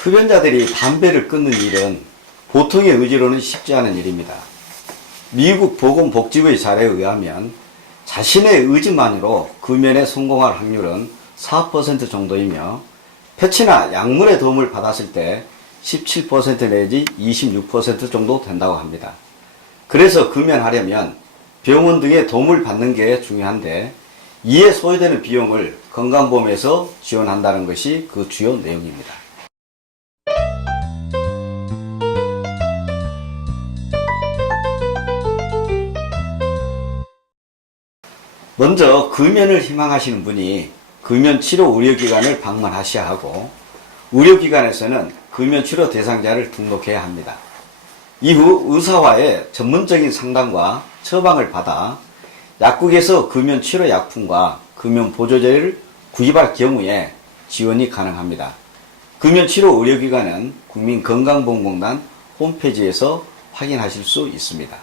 흡연자들이 담배를 끊는 일은 보통의 의지로는 쉽지 않은 일입니다. 미국 보건복지부의 자료에 의하면 자신의 의지만으로 금연에 성공할 확률은 4% 정도이며 패치나 약물의 도움을 받았을 때 17% 내지 26% 정도 된다고 합니다. 그래서 금연하려면 병원 등의 도움을 받는 게 중요한데 이에 소요되는 비용을 건강보험에서 지원한다는 것이 그 주요 내용입니다. 먼저 금연을 희망하시는 분이 금연치료 의료기관을 방문하셔야 하고 의료기관에서는 금연치료 대상자를 등록해야 합니다. 이후 의사와의 전문적인 상담과 처방을 받아 약국에서 금연치료약품과 금연보조제를 구입할 경우에 지원이 가능합니다. 금연치료 의료기관은 국민건강보험공단 홈페이지에서 확인하실 수 있습니다.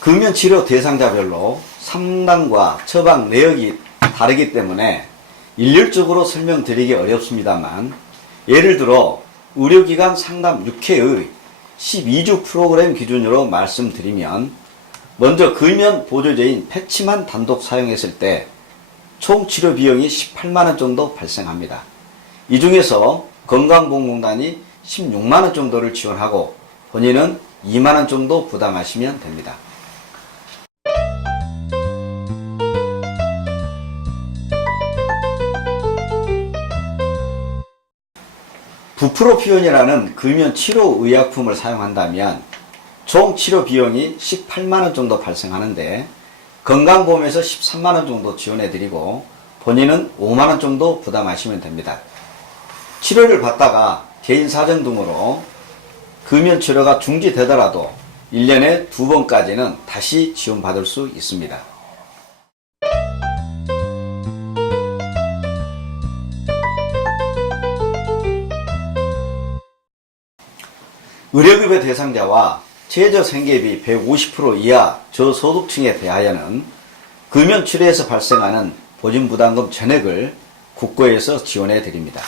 금연치료 대상자별로 상담과 처방 내역이 다르기 때문에 일률적으로 설명드리기 어렵습니다만 예를 들어 의료기관 상담 6회의 12주 프로그램 기준으로 말씀드리면 먼저 금연 보조제인 패치만 단독 사용했을 때 총 치료 비용이 18만원 정도 발생합니다. 이 중에서 건강보험공단이 16만원 정도를 지원하고 본인은 2만원 정도 부담하시면 됩니다. 부프로피온이라는 금연치료의약품을 사용한다면 총 치료 비용이 18만원 정도 발생하는데 건강보험에서 13만원 정도 지원해드리고 본인은 5만원 정도 부담하시면 됩니다. 치료를 받다가 개인 사정 등으로 금연치료가 중지되더라도 1년에 2번까지는 다시 지원받을 수 있습니다. 의료급여 대상자와 최저생계비 150% 이하 저소득층에 대하여는 금연치료에서 발생하는 보증부담금 전액을 국고에서 지원해 드립니다.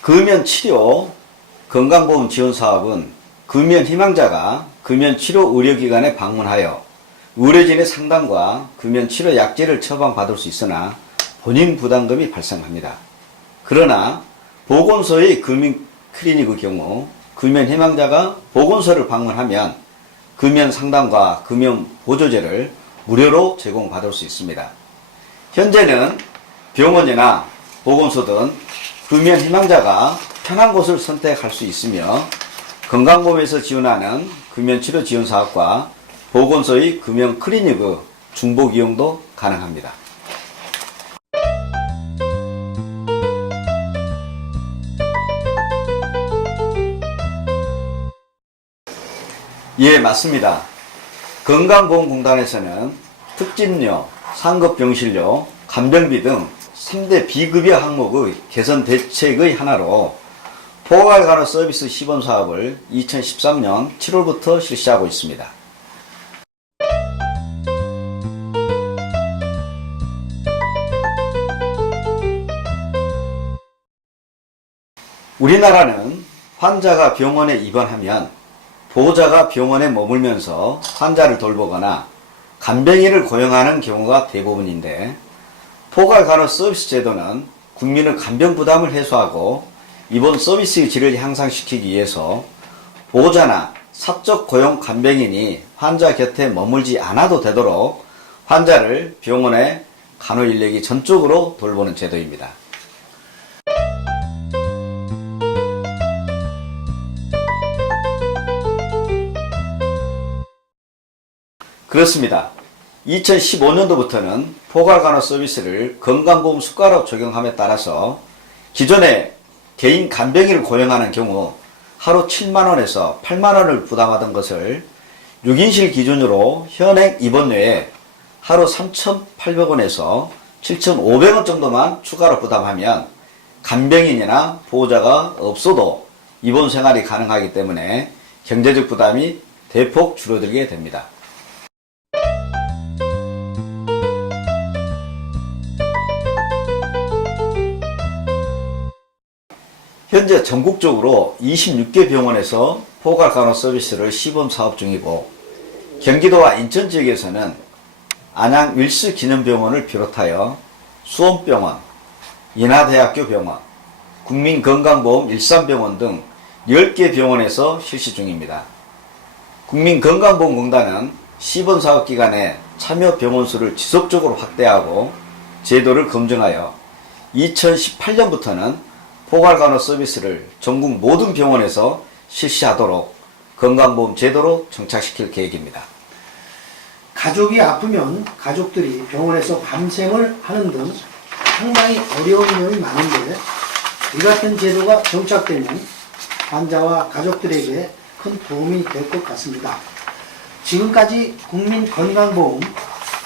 금연치료 건강보험 지원사업은 금연희망자가 금연치료 의료기관에 방문하여 의료진의 상담과 금연치료 약제를 처방받을 수 있으나 본인 부담금이 발생합니다. 그러나 보건소의 금연클리닉의 경우 금연희망자가 보건소를 방문하면 금연상담과 금연보조제를 무료로 제공받을 수 있습니다. 현재는 병원이나 보건소 등 금연희망자가 편한 곳을 선택할 수 있으며 건강보험에서 지원하는 금연치료 지원사업과 보건소의 금연클리닉의 중복 이용도 가능합니다. 예, 맞습니다. 건강보험공단에서는 특진료, 상급병실료, 간병비 등 3대 비급여 항목의 개선 대책의 하나로 포괄간호 서비스 시범 사업을 2013년 7월부터 실시하고 있습니다. 우리나라는 환자가 병원에 입원하면 보호자가 병원에 머물면서 환자를 돌보거나 간병인을 고용하는 경우가 대부분인데 포괄간호 서비스 제도는 국민의 간병 부담을 해소하고 입원 서비스의 질을 향상시키기 위해서 보호자나 사적 고용 간병인이 환자 곁에 머물지 않아도 되도록 환자를 병원의 간호 인력이 전적으로 돌보는 제도입니다. 그렇습니다. 2015년도부터는 포괄간호 서비스를 건강보험 수가로 적용함에 따라서 기존에 개인 간병인을 고용하는 경우 하루 7만원에서 8만원을 부담하던 것을 6인실 기준으로 현행 입원료에 하루 3,800원에서 7,500원 정도만 추가로 부담하면 간병인이나 보호자가 없어도 입원 생활이 가능하기 때문에 경제적 부담이 대폭 줄어들게 됩니다. 현재 전국적으로 26개 병원에서 포괄간호 서비스를 시범 사업 중이고, 경기도와 인천 지역에서는 안양 윌스 기념병원을 비롯하여 수원병원, 인하대학교 병원, 국민건강보험 일산병원 등 10개 병원에서 실시 중입니다. 국민건강보험공단은 시범 사업 기간에 참여 병원 수를 지속적으로 확대하고 제도를 검증하여 2018년부터는 포괄간호 서비스를 전국 모든 병원에서 실시하도록 건강보험 제도로 정착시킬 계획입니다. 가족이 아프면 가족들이 병원에서 밤생을 하는 등 상당히 어려운 점이 많은데, 이 같은 제도가 정착되면 환자와 가족들에게 큰 도움이 될 것 같습니다. 지금까지 국민건강보험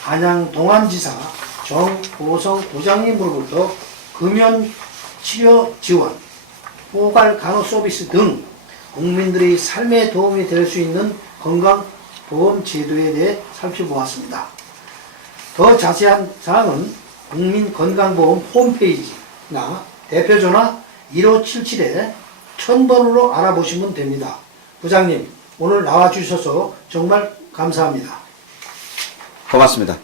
안양 동안지사 정보성 부장님으로부터 금연치료 지원, 포괄간호 서비스 등 국민들의 삶에 도움이 될 수 있는 건강보험 제도에 대해 살펴보았습니다. 더 자세한 사항은 국민건강보험 홈페이지나 대표전화 1577-1000번으로 알아보시면 됩니다. 부장님, 오늘 나와주셔서 정말 감사합니다. 고맙습니다.